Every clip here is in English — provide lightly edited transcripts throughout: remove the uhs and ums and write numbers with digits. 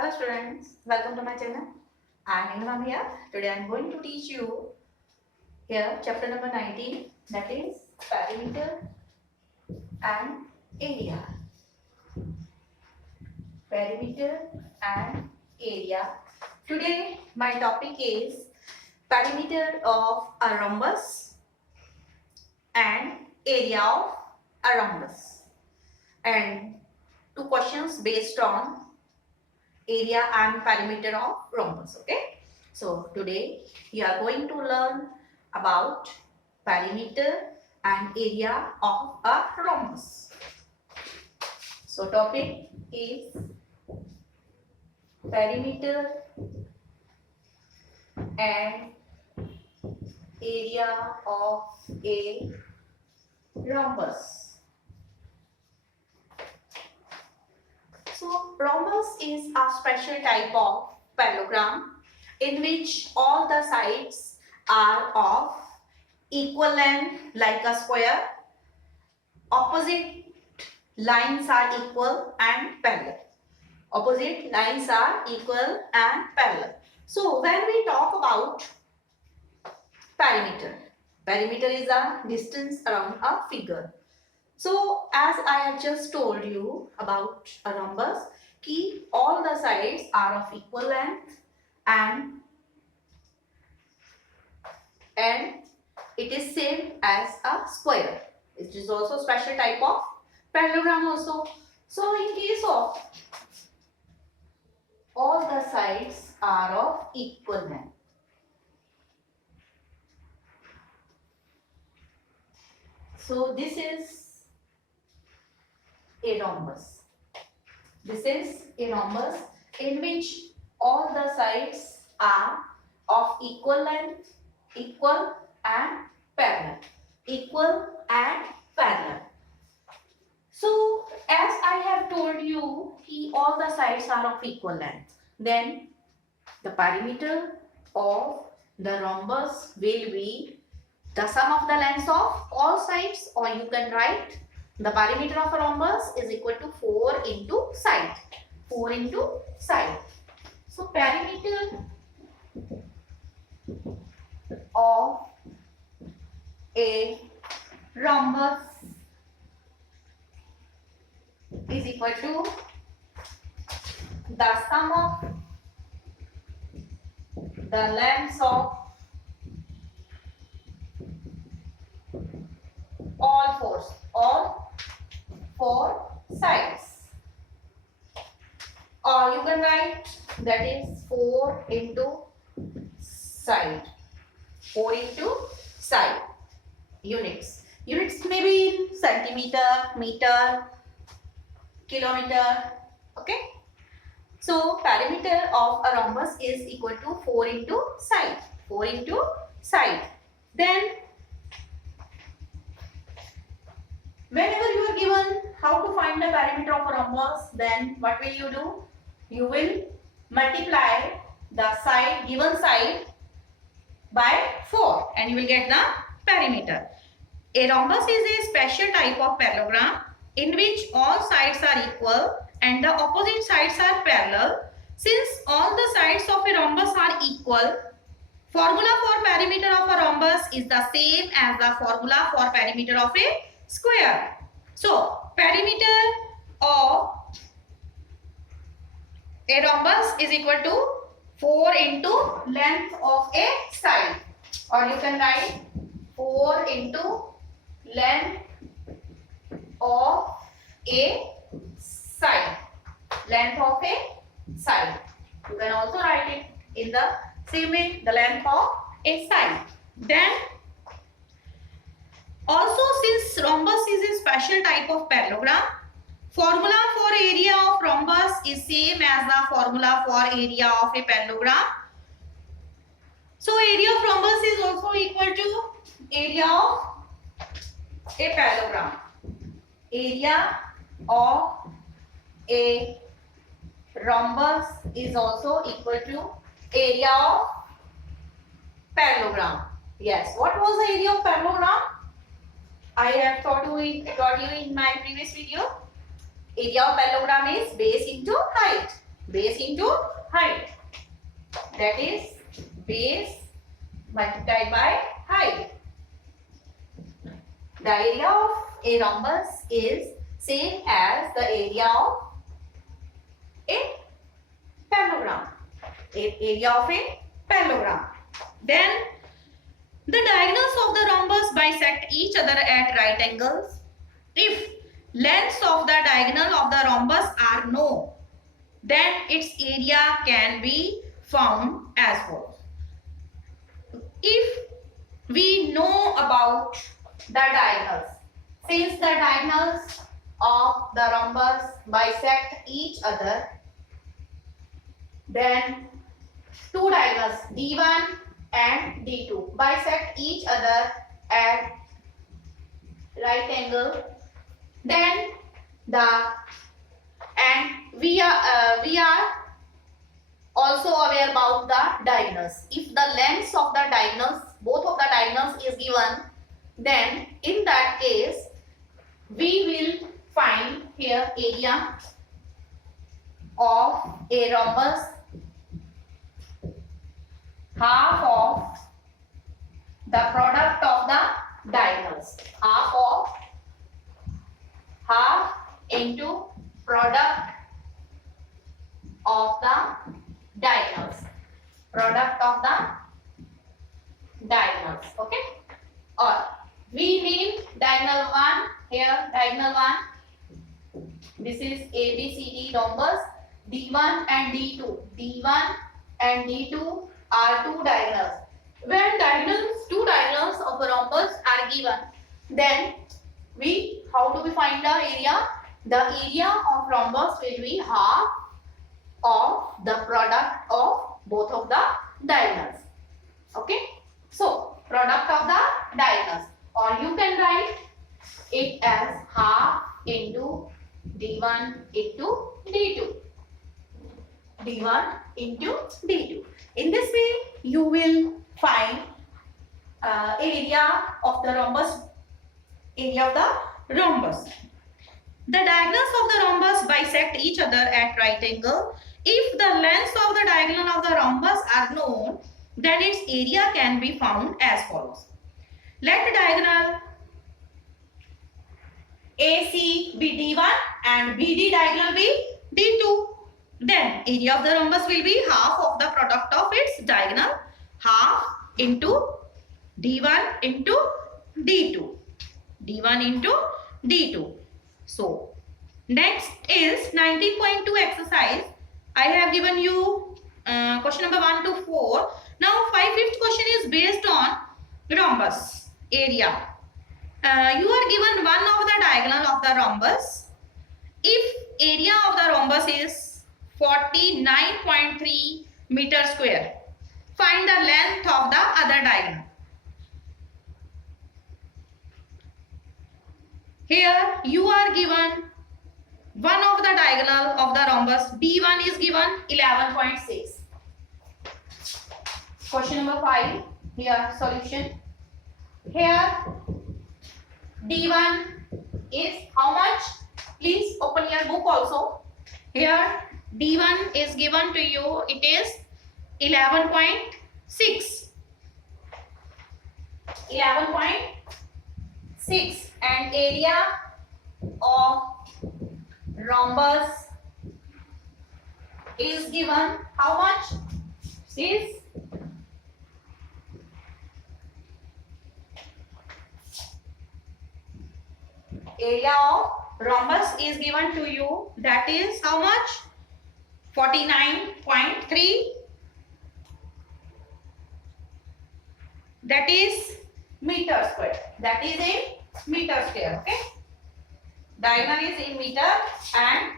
Hello students, welcome to my channel. I am Inam here. Today I am going to teach you here chapter number 19, that is perimeter and area. Perimeter and area. Today my topic is perimeter of a rhombus and area of a rhombus, and two questions based on area and perimeter of rhombus. Okay, so today we are going to learn about perimeter and area of a rhombus. So topic is perimeter and area of a rhombus. So rhombus is a special type of parallelogram in which all the sides are of equal length like a square. Opposite lines are equal and parallel. Opposite lines are equal and parallel. So when we talk about perimeter, perimeter is a distance around a figure. So as I have just told you about a rhombus, ki all the sides are of equal length and it is same as a square. It is also special type of parallelogram also. So in case of all the sides are of equal length, so this is a rhombus. This is a rhombus in which all the sides are of equal length, equal and parallel. Equal and parallel. So as I have told you, all the sides are of equal length, then the perimeter of the rhombus will be the sum of the lengths of all sides, or you can write the perimeter of a rhombus is equal to 4 into side. 4 into side. So perimeter of a rhombus is equal to the sum of the lengths of all four sides, or you can write that is 4 into side. 4 into side. Units may be in centimeter, meter, kilometer. Okay, so perimeter of a rhombus is equal to 4 into side. 4 into side. Then whenever you are given how to find the perimeter of a rhombus, then what will you do? You will multiply the side, given side by 4 and you will get the perimeter. A rhombus is a special type of parallelogram in which all sides are equal and the opposite sides are parallel. Since all the sides of a rhombus are equal, formula for perimeter of a rhombus is the same as the formula for perimeter of a square. So perimeter of a rhombus is equal to 4 into length of a side, or you can write 4 into length of a side. Length of a side. You can also write it in the same way, the length of a side. Then also, since rhombus is a special type of parallelogram, formula for area of rhombus is same as the formula for area of a parallelogram. So area of rhombus is also equal to area of a parallelogram. Area of a rhombus is also equal to area of parallelogram. Yes, what was the area of parallelogram? I have taught you in my previous video. Area of parallelogram is base into height. Base into height. That is base multiplied by height. The area of a rhombus is same as the area of a parallelogram. Area of a parallelogram. Then the diagonals of the rhombus bisect each other at right angles. If lengths of the diagonal of the rhombus are known, then its area can be found as follows. If we know about the diagonals, since the diagonals of the rhombus bisect each other, then two diagonals D1 and D2 bisect each other at right angle, then we are also aware about the diagonals. If the lengths of the diagonals, both of the diagonals is given, then in that case we will find here area of a rhombus half of the product of the diagonals. Half into product of the diagonals. Product of the diagonals. Okay? Or we mean diagonal 1 here, diagonal 1. This is ABCD rhombus. D1 and D2. D1 and D2 are two diagonals. When two diagonals of a rhombus are given, then how do we find the area? The area of rhombus will be half of the product of both of the diagonals. Okay? So, product of the diagonals, or you can write it as half into D1 into D2. D1 into D2. In this way, you will find area of the rhombus. The diagonals of the rhombus bisect each other at right angle. If the lengths of the diagonal of the rhombus are known, then its area can be found as follows. Let the diagonal AC be D1 and BD diagonal be D2. Then area of the rhombus will be half of the product of its diagonal, half into D1 into D2. D1 into D2. So, next is 19.2 exercise. I have given you question number 1 to 4. Now, 5th question is based on rhombus area. You are given one of the diagonal of the rhombus. If area of the rhombus is 49.3 meter square, find the length of the other diagonal. Here you are given one of the diagonal of the rhombus. D1 is given 11.6. Question number 5. Here solution. Here D1 is how much? Please open your book also. Here D1 is given to you. It is 11.6. 11.6, and area of rhombus is given how much? Is area of rhombus is given to you, that is how much? 49.3, that is meter square. That is in meter square. Okay, diagonal is in meter and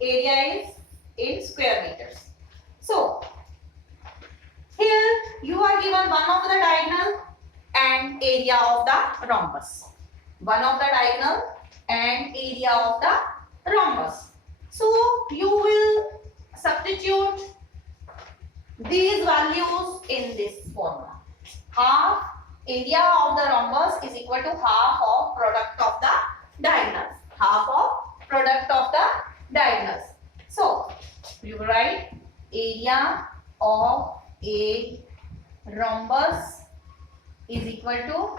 area is in square meters. So here you are given one of the diagonal and area of the rhombus. One of the diagonal and area of the rhombus. So you will substitute these values in this formula. Half area of the rhombus is equal to half of product of the diagonals. Half of product of the diagonals. So you write area of a rhombus is equal to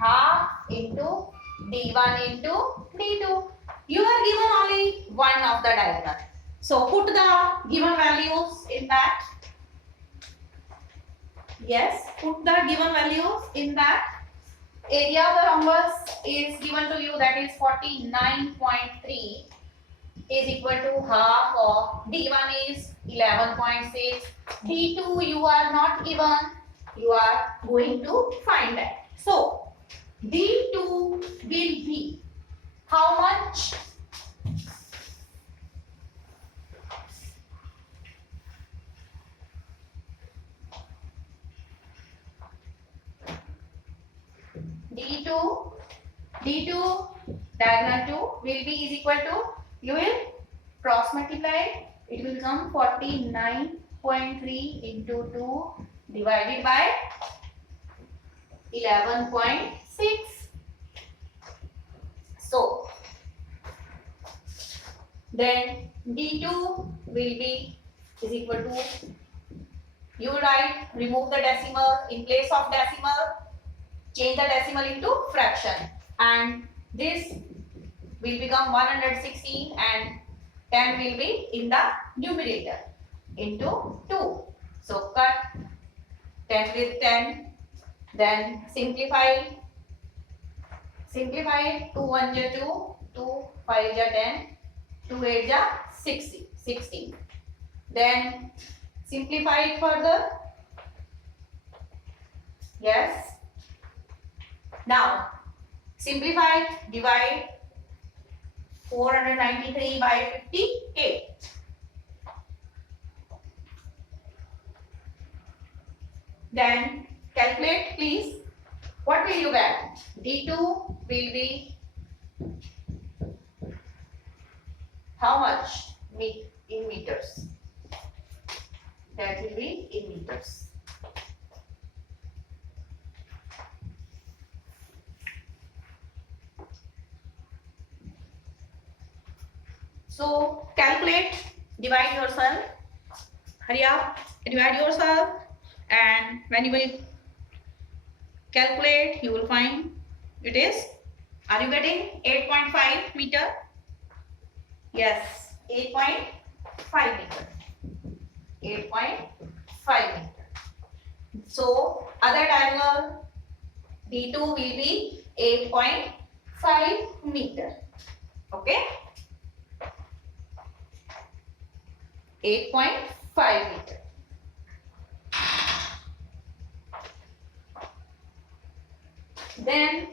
half into d1 into d2. You are given only one of the diagonal. So put the given values in that. Yes, put the given values in that. Area of the rhombus is given to you, that is 49.3 is equal to half of d1 is 11.6. d2 you are not given, you are going to find that. So d2 will be how much? D2 diagonal 2 will be is equal to, you will cross multiply, it will come 49.3 into 2 divided by 11.6. So then D2 will be is equal to, you write, remove the decimal, in place of decimal change the decimal into fraction, and this will become 116 and 10 will be in the numerator into 2. So cut 10 with 10, then simplify 2 1 ja 2, 2 5 ja 10, 2 8 ja 16. Then simplify it further. Yes. Now simplify, divide 493 by 58. Then calculate please. What will you get? D2 will be how much in meters? That will be in meters. So calculate, divide yourself. Hurry up, divide yourself, and when you will calculate, you will find it is. Are you getting 8.5 meter? Yes, 8.5 meter. 8.5 meter. So other diagonal D2 will be 8.5 meter. Okay. 8.5 meter. Then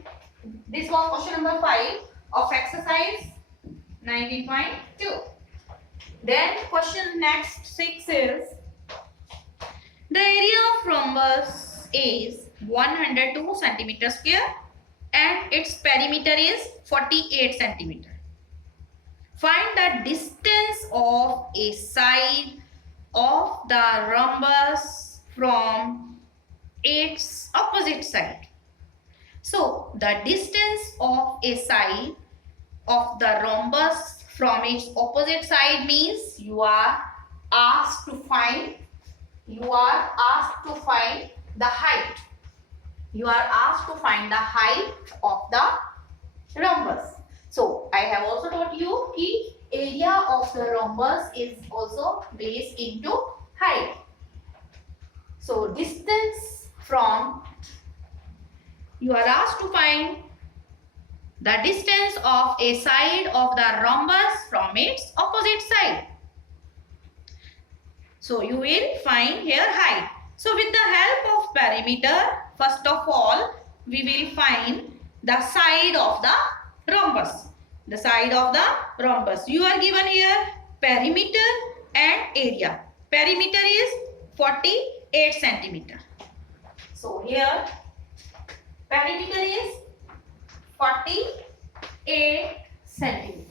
this was question number 5 of exercise 19.2. Then question next 6 is, the area of rhombus is 102 centimeter square and its perimeter is 48 centimeter. Find the distance of a side of the rhombus from its opposite side. So the distance of a side of the rhombus from its opposite side means you are asked to find the height. You are asked to find the height of the rhombus. So I have also taught you the area of the rhombus is also based into height. So distance from, you are asked to find the distance of a side of the rhombus from its opposite side. So you will find here height. So with the help of perimeter, first of all, we will find the side of the rhombus. The side of the rhombus. You are given here perimeter and area. Perimeter is 48 centimeter. So here perimeter is 48 centimeter.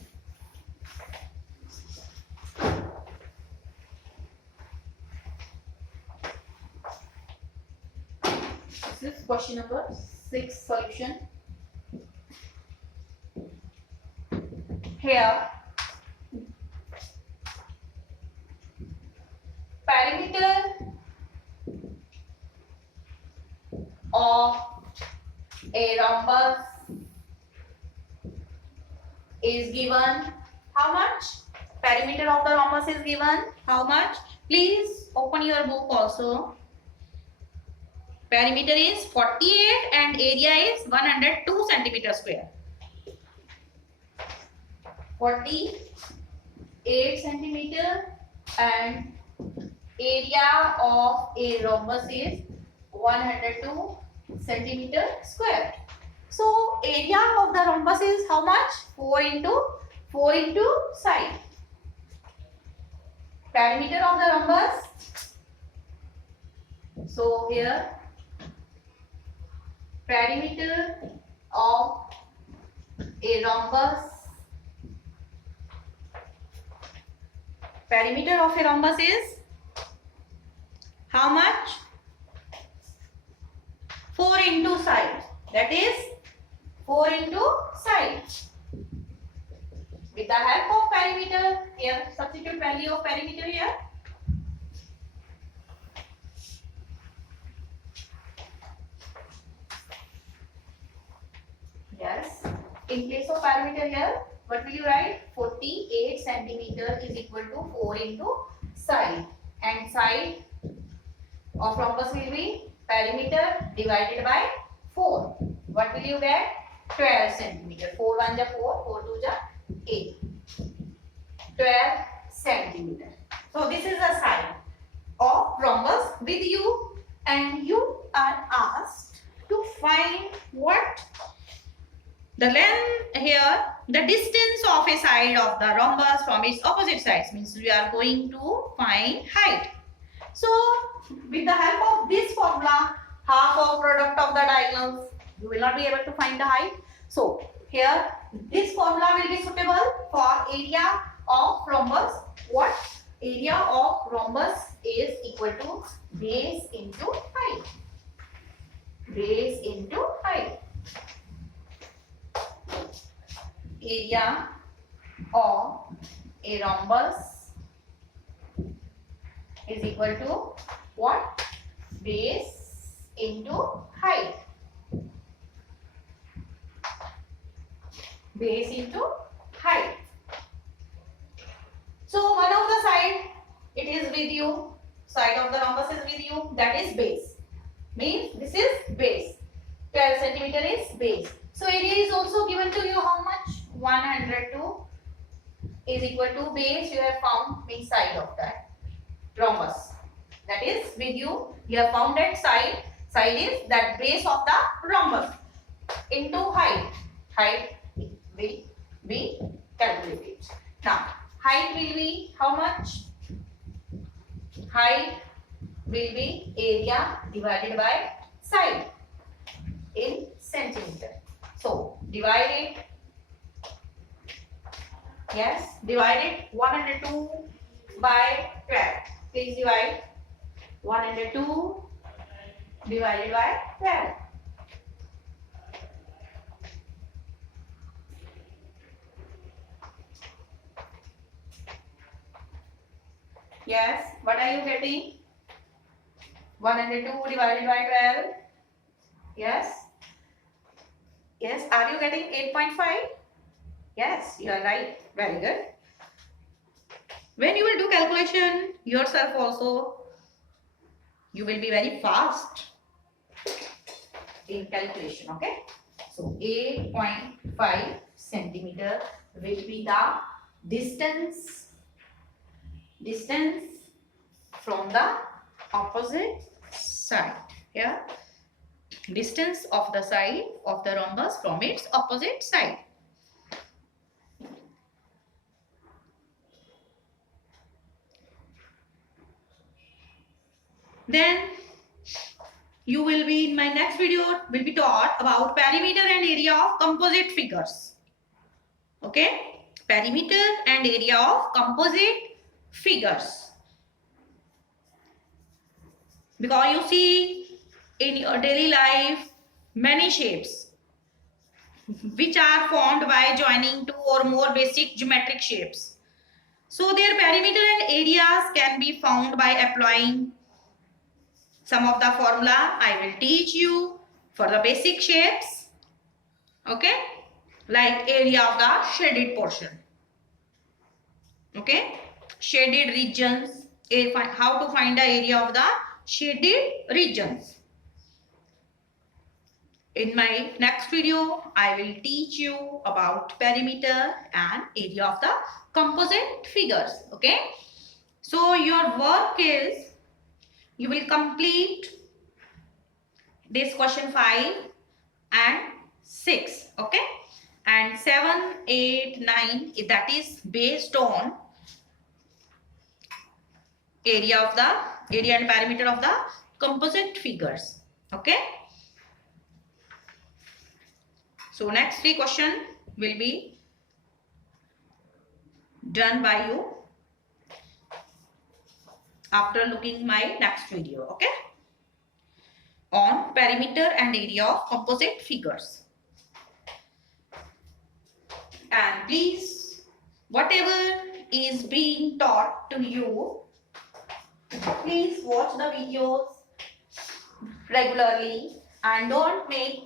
This is question number 6 solution. Here of a rhombus is given how much? Perimeter of the rhombus is given how much? Please open your book also. Perimeter is 48 and area is 102 centimeter square. 48 centimeter and area of a rhombus is 102 centimeter square. So area of the rhombus is how much? 4 into side. Perimeter of the rhombus. So here perimeter of a rhombus. Perimeter of a rhombus is how much? 4 into side. That is 4 into side. With the help of perimeter, here substitute value of perimeter here. Yes. In place of perimeter here, what will you write? 48 centimeter is equal to 4 into side. And side of rhombus will be perimeter divided by 4. What will you get? 12 centimeter. 4 1 ja 4, 4 2 ja 8. 12 centimeter. So this is the side of rhombus with you, and you are asked to find what the length here, the distance of a side of the rhombus from its opposite sides, means we are going to find height. So with the help of this formula, half of product of the diagonals, you will not be able to find the height. So here this formula will be suitable for area of rhombus. What? Area of rhombus is equal to base into height. Base into height. Area of a rhombus is equal to what? Base into height. Base into height. So one of the side, it is with you, side of the rhombus is with you, that is base. Means this is base. 12 centimeter is base. So area is also given to you how much? 102 is equal to base you have found, means side of that rhombus. That is with you, you have found that side. Side is that base of the rhombus into height. Height will be calculated. Now height will be how much? Height will be area divided by side in centimeter. So divide it. Yes, divide it 102 by 12. Please divide 102 divided by 12. Yes, what are you getting? 102 divided by 12. Yes. Yes, are you getting 8.5? Yes, you are right. Very good. When you will do calculation yourself also, you will be very fast in calculation. Okay. So 8.5 centimeter will be the distance from the opposite side. Yeah. Distance of the side of the rhombus from its opposite side. Then you will be, in my next video, will be taught about perimeter and area of composite figures. Okay, perimeter and area of composite figures. Because you see in your daily life many shapes which are formed by joining two or more basic geometric shapes. So their perimeter and areas can be found by applying some of the formula I will teach you for the basic shapes, okay, like area of the shaded portion, okay, shaded regions, how to find the area of the shaded regions. In my next video, I will teach you about perimeter and area of the composite figures, okay. So your work is, you will complete this question 5 and 6, okay, and 7, 8, 9, that is based on area and perimeter of the composite figures, okay. So next 3 question will be done by you after looking my next video, okay, on perimeter and area of composite figures. And please, whatever is being taught to you, please watch the videos regularly and don't make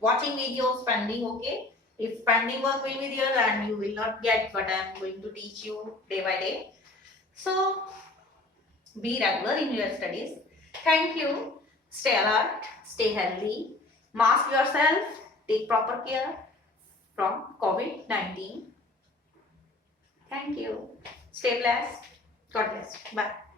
watching videos pending, okay. If pending work will be there and you will not get what I am going to teach you day by day. So be regular in your studies. Thank you. Stay alert, stay healthy, mask yourself, take proper care from COVID-19. Thank you. Stay blessed. God bless. Bye.